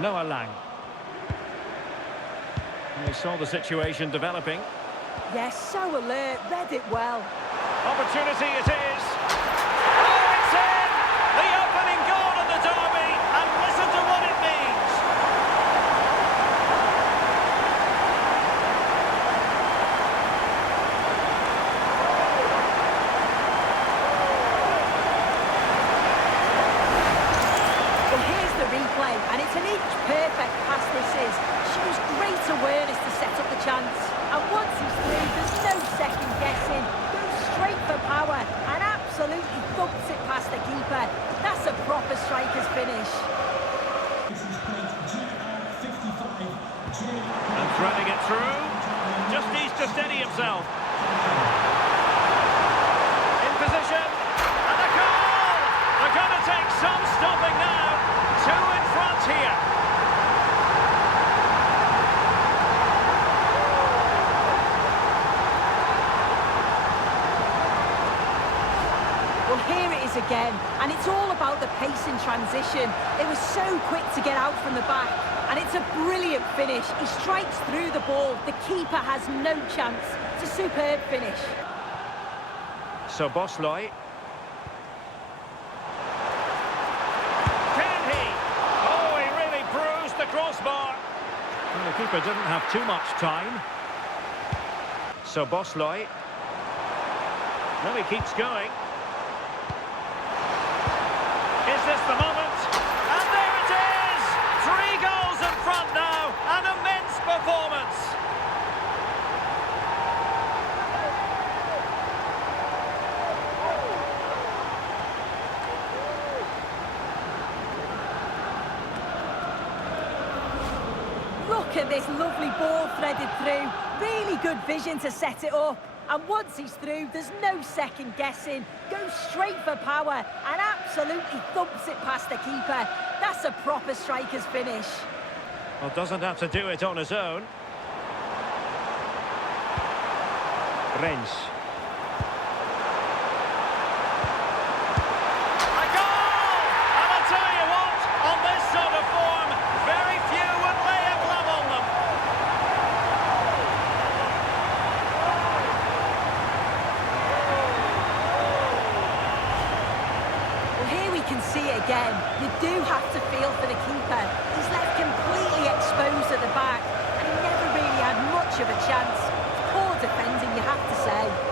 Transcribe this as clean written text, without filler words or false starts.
Noah Lang. We saw the situation developing. Yes, so alert, read it well. Opportunity it is. Oh, it's in! The opening goal of the derby, and listen to what it means. Well, here's the replay, and it's an inch-perfect pass this is. Shows great awareness to set up the chance. And once he's through, there's no second guessing. Goes straight for power and absolutely thumps it past the keeper. That's a proper striker's finish. And threading it through. Just needs to steady himself. In position. And a goal! They're going to take some stopping now. Two in front here. Well, here it is again, and it's all about the pace in transition. It was so quick to get out from the back, and it's a brilliant finish. He strikes through the ball. The keeper has no chance. It's a superb finish. So Bosloy. Can he? Oh, he really bruised the crossbar. Well, the keeper didn't have too much time. So Bosloy. Well, he keeps going. Is this the moment? And there it is! 3 goals in front now. An immense performance. Look at this lovely ball threaded through. Really good vision to set it up. And once he's through, there's no second guessing. Goes straight for power and absolutely thumps it past the keeper. That's a proper striker's finish. Well, doesn't have to do it on his own. Rens. A goal! And I'll tell you what, on this sort of form, very few would lay a glove on them. Well, here we can see it again. You do have to feel for the keeper. He's left completely exposed at the back, and he never really had much of a chance. Poor defending, you have to say.